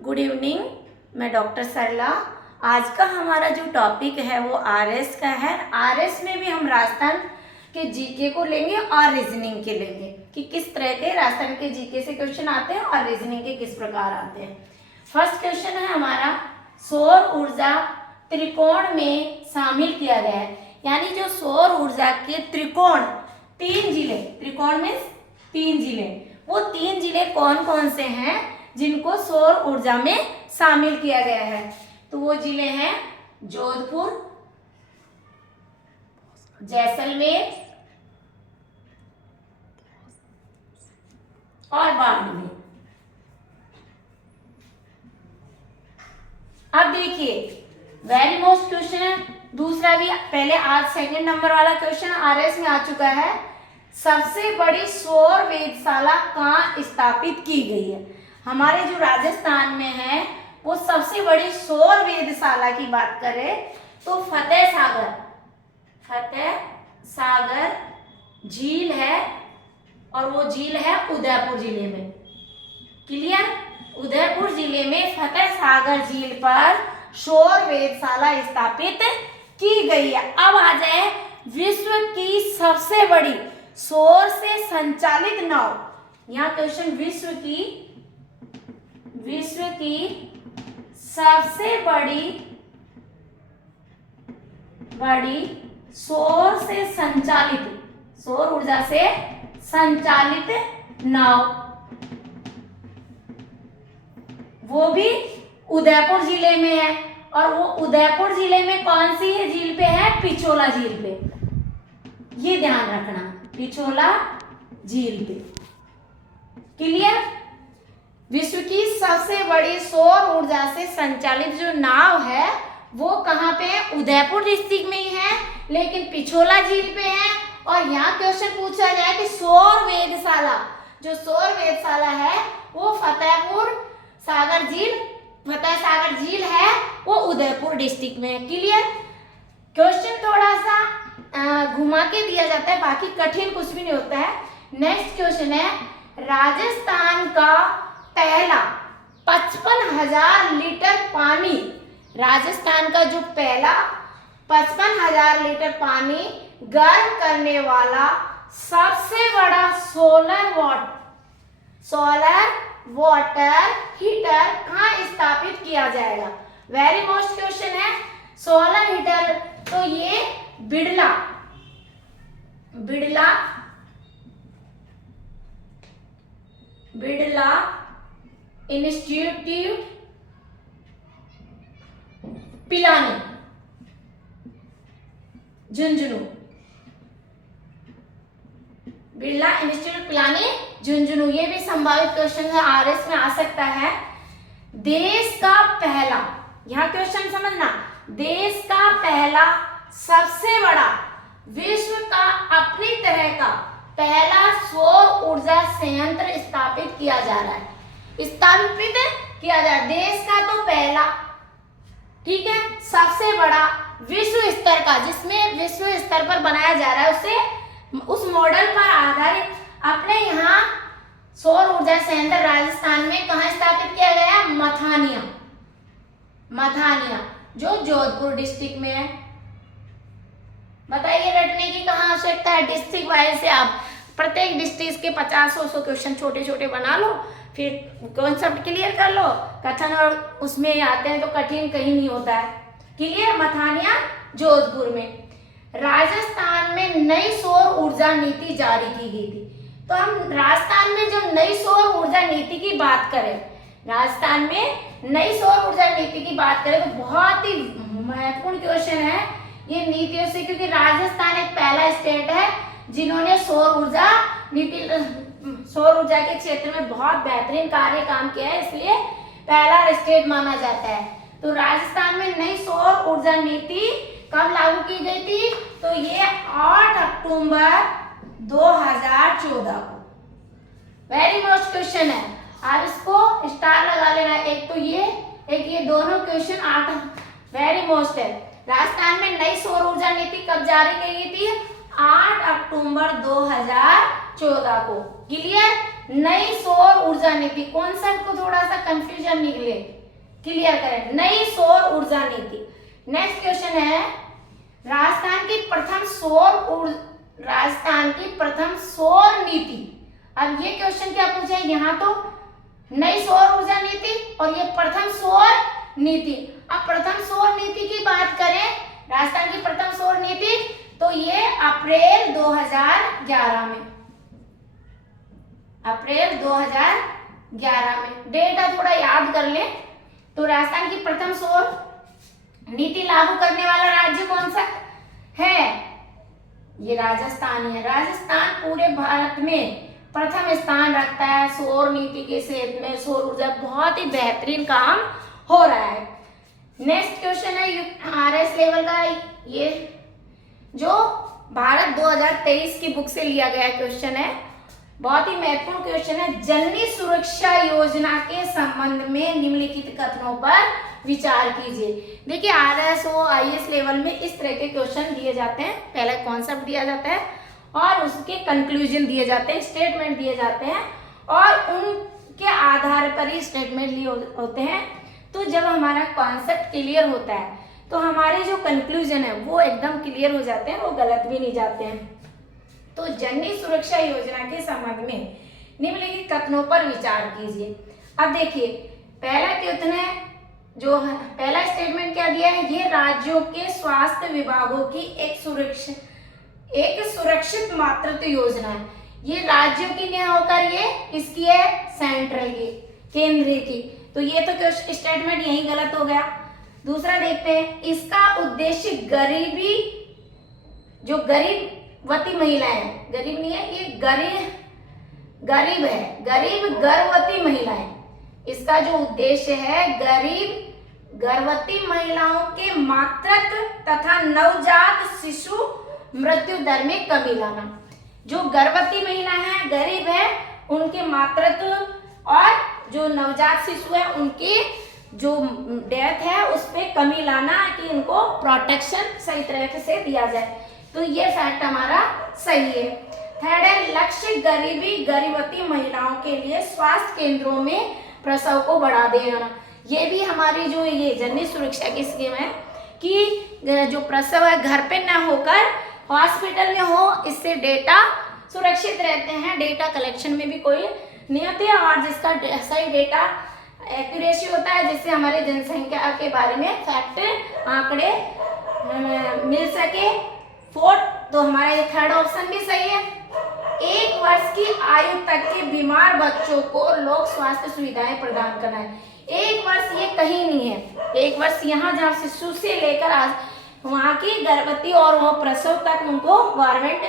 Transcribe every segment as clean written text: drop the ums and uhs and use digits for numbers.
Good evening. मैं doctor सरला। आज का हमारा जो टॉपिक है वो आरएस का है। आरएस में भी हम राजस्थान के जीके को लेंगे और रीजनिंग के लेंगे कि किस तरह के राजस्थान के जीके से क्वेश्चन आते हैं और रीजनिंग के किस प्रकार आते हैं। फर्स्ट क्वेश्चन है हमारा, सौर ऊर्जा त्रिकोण में शामिल किया गया है। यानी जो सौर ऊर्जा के त्रिकोण, 3 जिले, त्रिकोण में 3 जिले, वो 3 जिले कौन कौन से हैं जिनको सौर ऊर्जा में शामिल किया गया है? तो वो जिले हैं जोधपुर, जैसलमेर और बाड़मेर। अब देखिए, वेरी मोस्ट क्वेश्चन है दूसरा भी। पहले आज सेकंड नंबर वाला क्वेश्चन आरएस में आ चुका है। सबसे बड़ी सौर वेधशाला कहाँ स्थापित की गई है? हमारे जो राजस्थान में है वो सबसे बड़ी सौर वेधशाला की बात करें तो फतेह सागर झील है, और वो झील है उदयपुर जिले में। क्लियर? उदयपुर जिले में फतेह सागर झील पर सौर वेधशाला स्थापित की गई है। अब आ जाए विश्व की सबसे बड़ी सौर से संचालित नाव। यहाँ क्वेश्चन विश्व की सबसे बड़ी सौर से संचालित, सौर ऊर्जा से संचालित नाव, वो भी उदयपुर जिले में है। और वो उदयपुर जिले में कौन सी है झील पे है? पिछोला झील पे। ये ध्यान रखना, पिछोला झील पे। क्लियर? विश्व की सबसे बड़ी सौर ऊर्जा से संचालित जो नाव है वो कहाँ पे है? उदयपुर डिस्ट्रिक्ट में ही है, लेकिन पिछोला झील पे है। और यहाँ क्वेश्चन पूछा जाए कि सौर वेधशाला, जो सौर वेधशाला है वो फतेह सागर झील है, वो उदयपुर डिस्ट्रिक्ट में है। क्लियर? क्वेश्चन थोड़ा सा घुमा के दिया जाता है, बाकी कठिन कुछ भी नहीं होता है। नेक्स्ट क्वेश्चन है, राजस्थान का पहला 55,000 लीटर पानी, राजस्थान का जो पहला 55,000 लीटर पानी गर्म करने वाला सबसे बड़ा सोलर वाटर हीटर कहाँ स्थापित किया जाएगा? वेरी मोस्ट क्वेश्चन है। सोलर हीटर तो ये बिड़ला इंस्टीट्यूट पिलानी, झुंझुनू, बिड़ला इंस्टीट्यूट पिलानी, झुंझुनू। ये भी संभावित क्वेश्चन है, आरएस में आ सकता है। देश का पहला, यहाँ क्वेश्चन समझना, देश का पहला सबसे बड़ा, विश्व का अपनी तरह का पहला सौर ऊर्जा संयंत्र स्थापित किया जा रहा है। देश का तो पहला, ठीक है, सबसे बड़ा विश्व स्तर का, जिसमें विश्व स्तर पर बनाया जा रहा है, उसे उस मॉडल पर आधारित अपने यहाँ सौर ऊर्जा संयंत्र राजस्थान में कहाँ स्थापित किया गया? मथानिया, जो जोधपुर डिस्ट्रिक्ट में है। बताइए रटने की कहाँ आवश्यकता है? डिस्ट्रिक्ट वाइज से आप प्रत्येक डिस्ट्रिक्ट के 50-100 क्वेश्चन छोटे छोटे बना लो, फिर कॉन्सेप्ट क्लियर कर लो। कथन और उसमें आते हैं तो कठिन कहीं नहीं होता है। क्लियर? मथानिया जोधपुर में। राजस्थान में नई सौर ऊर्जा नीति जारी की गई थी। तो हम राजस्थान में जो नई सौर ऊर्जा नीति की बात करें, राजस्थान में नई सौर ऊर्जा नीति की बात करें तो बहुत ही महत्वपूर्ण क्वेश्चन है ये नीतियों से, क्योंकि राजस्थान एक पहला स्टेट है जिन्होंने सौर ऊर्जा के क्षेत्र में बहुत बेहतरीन काम किया है, इसलिए पहला स्टेट माना जाता है। तो राजस्थान में नई सौर ऊर्जा नीति कब लागू की गई थी? तो ये 8 अक्टूबर 2014 को। वेरी मोस्ट क्वेश्चन है, आप इसको स्टार लगा लेना। एक तो ये दोनों क्वेश्चन 8 वेरी मोस्ट है। राजस्थान में नई सौर ऊर्जा नीति कब जारी की गई थी? 8 अक्टूबर 2014 को। क्लियर? नई सौर ऊर्जा नीति, कॉन्सेप्ट को थोड़ा सा कंफ्यूजन निकले, क्लियर करें, नई सौर ऊर्जा नीति। नेक्स्ट क्वेश्चन है राजस्थान की प्रथम सौर नीति। अब ये क्वेश्चन क्या पूछा है, यहाँ तो नई सौर ऊर्जा नीति और ये प्रथम सौर नीति। अब प्रथम सौर नीति की बात करें, राजस्थान की प्रथम सौर नीति, तो ये अप्रैल 2011 में, अप्रैल 2011 में, डेटा थोड़ा याद कर लें। तो राजस्थान की प्रथम सौर नीति लागू करने वाला राज्य कौन सा है, ये राजस्थान है। राजस्थान पूरे भारत में प्रथम स्थान रखता है सौर नीति के क्षेत्र में, सौर ऊर्जा बहुत ही बेहतरीन काम हो रहा है। नेक्स्ट क्वेश्चन है आरएस लेवल का, ये जो भारत 2023 की बुक से लिया गया क्वेश्चन है, बहुत ही महत्वपूर्ण क्वेश्चन है। जननी सुरक्षा योजना के संबंध में निम्नलिखित कथनों पर विचार कीजिए। देखिए आरएस और आईएएस लेवल में इस तरह के क्वेश्चन दिए जाते हैं, पहला कॉन्सेप्ट दिया जाता है और उसके कंक्लूजन दिए जाते हैं, स्टेटमेंट दिए जाते हैं और उनके आधार पर ही स्टेटमेंट लिए होते हैं। तो जब हमारा कॉन्सेप्ट क्लियर होता है तो हमारे जो कंक्लूजन है वो एकदम क्लियर हो जाते हैं, वो गलत भी नहीं जाते हैं। तो जननी सुरक्षा योजना के संबंध में निम्नलिखित कथनों पर विचार कीजिए। अब देखिए पहला कथन है, जो पहला स्टेटमेंट क्या दिया है, ये राज्यों के स्वास्थ्य विभागों की एक सुरक्षित मातृत्व योजना है। ये राज्यों की नहीं होकर ये किसकी है, सेंट्रल की, केंद्रीय की। तो ये तो स्टेटमेंट यही गलत हो गया। दूसरा देखते हैं, इसका उद्देश्य गरीबी, जो गरीबवती महिलाएं, गरीब नहीं है ये, गरीब है, गरीब गर्भवती महिलाएं, इसका जो उद्देश्य है गरीब गर्भवती महिलाओं के मातृत्व तथा नवजात शिशु मृत्यु दर में कमी लाना। जो गर्भवती महिला है, गरीब है, उनके मातृत्व और जो नवजात शिशु है उनकी जो डेथ है उस पर कमी लाना, कि इनको प्रोटेक्शन सही तरह से दिया जाए। तो ये फैक्ट हमारा सही है। थर्ड है लक्ष्य गर्भवती महिलाओं के लिए स्वास्थ्य केंद्रों में प्रसव को बढ़ा देना। ये भी हमारी जो ये जननी सुरक्षा की स्कीम है कि जो प्रसव है घर पे न होकर हॉस्पिटल में हो, इससे डेटा सुरक्षित रहते हैं, डेटा कलेक्शन में भी कोई नहीं होती है और जिसका सही डेटा एक्यूरेसी होता है, जिससे हमारे जनसंख्या के बारे में फैक्ट आंकड़े मिल सके। फोर्थ, तो हमारा ये थर्ड ऑप्शन भी सही है। 1 वर्ष की आयु तक के बीमार बच्चों को लोक स्वास्थ्य सुविधाएं प्रदान करना है। 1 वर्ष ये कहीं नहीं है, 1 वर्ष यहाँ जहाँ शिशु से लेकर आज वहाँ की गर्भवती और वो प्रसव तक उनको गवर्नमेंट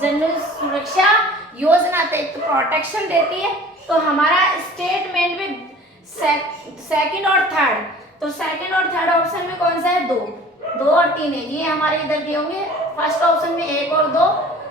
जननी सुरक्षा योजना तक प्रोटेक्शन देती है। तो हमारा स्टेटमेंट में सेकंड और थर्ड, तो सेकंड और थर्ड ऑप्शन में कौन सा है, 2 और 3 है, ये हमारे इधर दिए होंगे। फर्स्ट ऑप्शन में 1 और 2,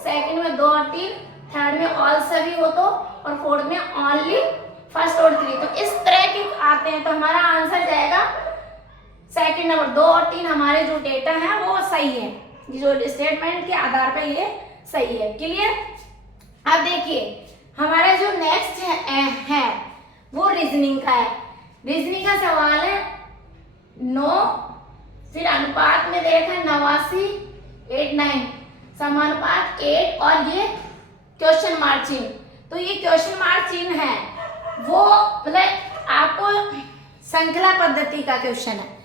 सेकंड में 2 और 3, थर्ड में ऑल सभी हो तो, और फोर्थ में ओनली फर्स्ट और 3। तो इस तरह के आते हैं, तो हमारा आंसर जाएगा सेकंड नंबर। 2 और 3 हमारे जो डेटा है वो सही है, जो स्टेटमेंट के आधार पर ये सही है। क्लियर। अब देखिए हमारा जो नेक्स्ट है वो रीजनिंग का है। रीजनिंग का सवाल है 9, फिर अनुपात में देखा 89, 8, 9, समानुपात 8 और ये क्वेश्चन मार्क चिन्ह। तो ये क्वेश्चन मार्क चिन्ह है वो मतलब आपको श्रृंखला पद्धति का क्वेश्चन है।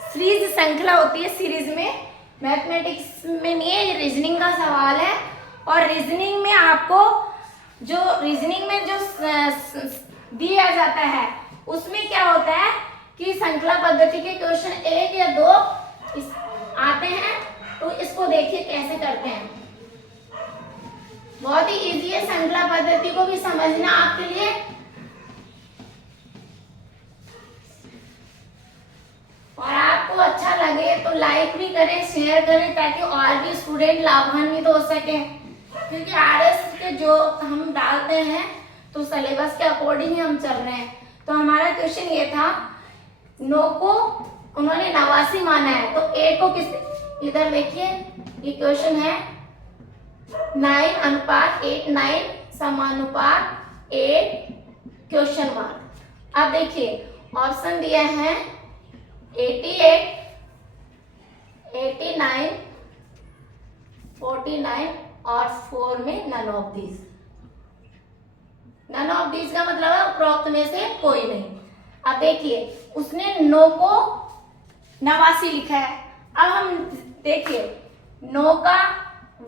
सीरीज श्रृंखला होती है, सीरीज में, मैथमेटिक्स में नहीं है, ये रीजनिंग का सवाल है। और रीजनिंग में आपको जो रीजनिंग में जो दिया जाता है उसमें क्या होता है कि श्रृंखला पद्धति के क्वेश्चन 1 या 2 आते हैं। तो इसको देखिए कैसे करते हैं, बहुत ही इजी है, श्रृंखला पद्धति को भी समझना आपके लिए। और आपको अच्छा लगे तो लाइक भी करें, शेयर करें, ताकि और भी स्टूडेंट लाभान्वित हो सके। क्योंकि आरएस के जो हम डालते हैं तो सिलेबस के अकॉर्डिंग ही हम चल रहे हैं। तो हमारा क्वेश्चन ये था, 9 को उन्होंने 89 माना है, तो 8 को किस, इधर देखिए ये क्वेश्चन है 9 अनुपात 8, 9 समानुपात 8 क्वेश्चन मार्क। अब देखिए ऑप्शन दिया है 88, 89, 49 और 4 में none of these. None of these का मतलब है उपरोक्त में से कोई नहीं। अब देखिए उसने 9 को 89 लिखा है। अब हम देखिए 9 का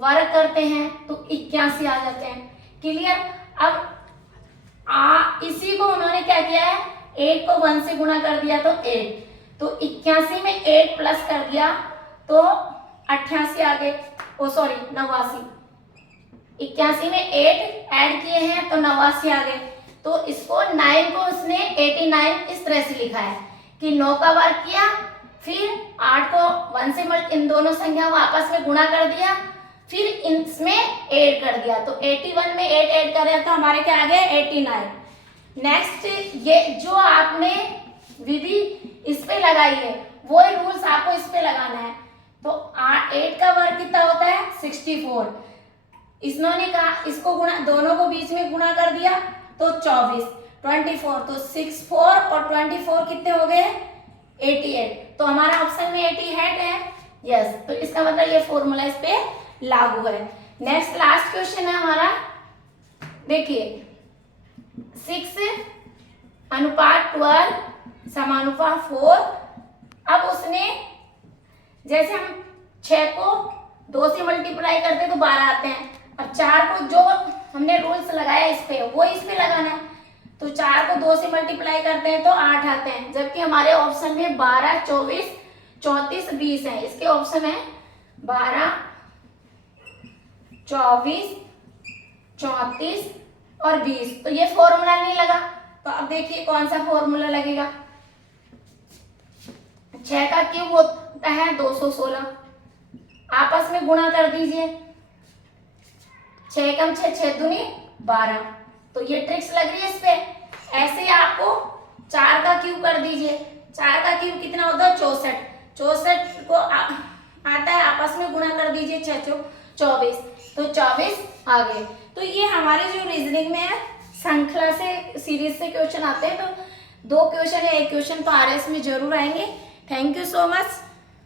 वर्ग करते हैं तो 81 आ जाते हैं। क्लियर। अब इसी को उन्होंने क्या किया है, 8 को 1 से गुणा कर दिया तो 8, तो 81 में 8 प्लस कर दिया तो 88 आ गए, ओ सॉरी 89। 81 में 8 ऐड किए हैं तो 89 आ गए। तो इसको 9 को उसने 89 इस तरह से लिखा है कि 9 का वर्ग किया, फिर 8 को 1 से इन दोनों संख्या को आपस में गुणा कर दिया, फिर इसमें ऐड कर दिया तो 81 में 8 ऐड कर दिया तो हमारे क्या आ गए 89। नेक्स्ट ये जो आपने विधि इस पे लगाई है वो रूल्स आपको इस पे लगाना है। तो 8 का वर्ग कितना होता है 64। इन्होंने कहा इसको गुणा, दोनों को बीच में गुणा कर दिया तो 24, 24 तो 64 और 24 कितने हो गए 88। तो हमारा ऑप्शन में 88 है। यस, तो इसका मतलब ये फॉर्मूला इस पे लागू है। नेक्स्ट लास्ट क्वेश्चन है हमारा, देखिए 6:12 समानुपात 4। अब उसने जैसे हम 6 को 2 से मल्टीप्लाई करते तो 12 आते हैं। अब 4 को जो हमने रूल्स लगाया इस पे वो इस पे लगाना है। तो 4 को 2 से मल्टीप्लाई करते हैं तो 8 आते हैं, जबकि हमारे ऑप्शन में 12, 24, 34, 20 है। इसके ऑप्शन है 12, 24, 34 और 20। तो ये फॉर्मूला नहीं लगा। तो अब देखिए कौन सा फॉर्मूला लगेगा। 6 का क्यूब होता है 216, आपस में गुणा कर दीजिए। 6 कम 6, 6 दूनी 12। तो ये ट्रिक्स लग रही है इस पे। ऐसे ही आपको 4 का क्यूब कर दीजिए। 4 का क्यूब कितना होता है 64। 64 को आता है आपस में गुणा कर दीजिए 6 24, तो 24 आ गए। तो ये हमारे जो रीजनिंग में है श्रृंखला से सीरीज से क्वेश्चन आते हैं। तो 2 क्वेश्चन या 1 क्वेश्चन तो आरएस में जरूर आएंगे। Thank you so much.